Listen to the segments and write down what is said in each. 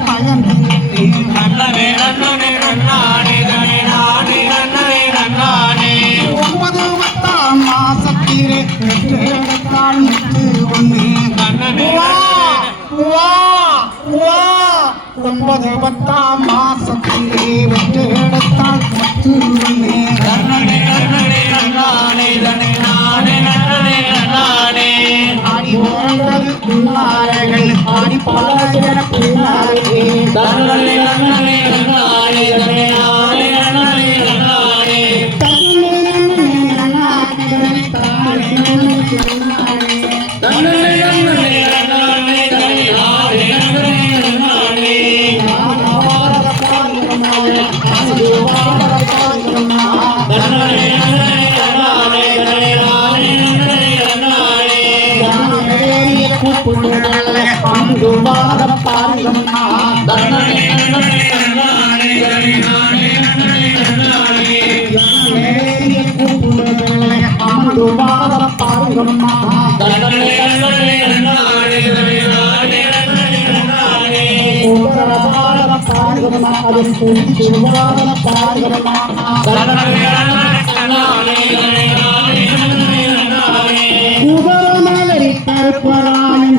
பயந்து வந்தேன் நன்னனை நன்னனை நன்னானே இதனை ஒன்பது பத்தாம் மாசத்திலே பெற்றெடுத்தால் முத்து வந்தேன் நன்னனை நன்னனை நன்னானே இதனை நானே நன்னனை நன்னானே ஆடி பிறந்தது பிள்ளாரைகள் ஆடி பிள்ளாரே தன்னனை நன்னனை நன்னானே தன்னனை நன்னனை நன்னானே இதனை நானே நன்னனை நன்னானே தன்னனை நன்னனை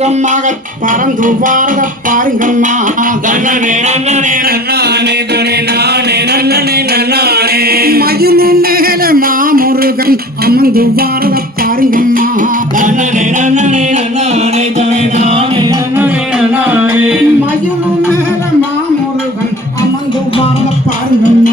பாருங்கம் மகள் பறந்து பாரத பாருங்கம் தன்னனை நன்னனை நன்னானே இதனை நானே நன்னனை நன்னானே. மகிழ்வு மேல மாமுருகன் அமர்ந்து பாரத பாருங்கம் தன்னனை நன்னனை நன்னானே இதனை நானே நன்னனை நன்னானே. மேல மாமுருகன் அமர்ந்து பாரத பாருங்கம்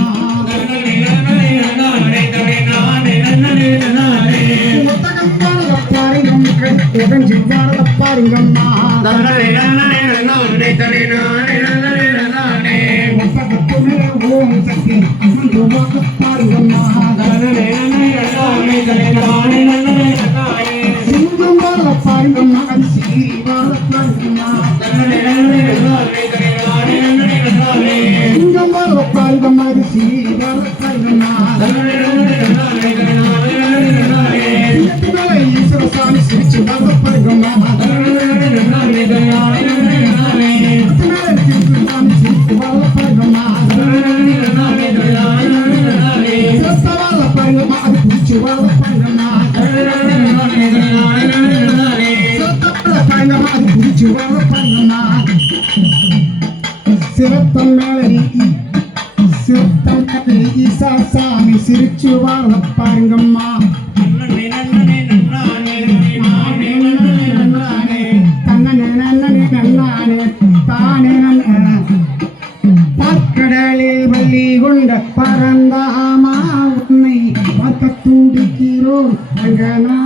இதனை நானே நன்னனை நன்னானே சிங்கம் பாரத பாருங்கம் மகன் சீரி பாரத பாருங்கம் தன்னனை நன்னனை நன்னானே இதனை நானே பாரத பாருங்கம் சிரிச்சு பாருங்கம்மா. கொண்ட பரந்தாமா உன்னை பார்க்க துடிக்கிறோம் அங்கனா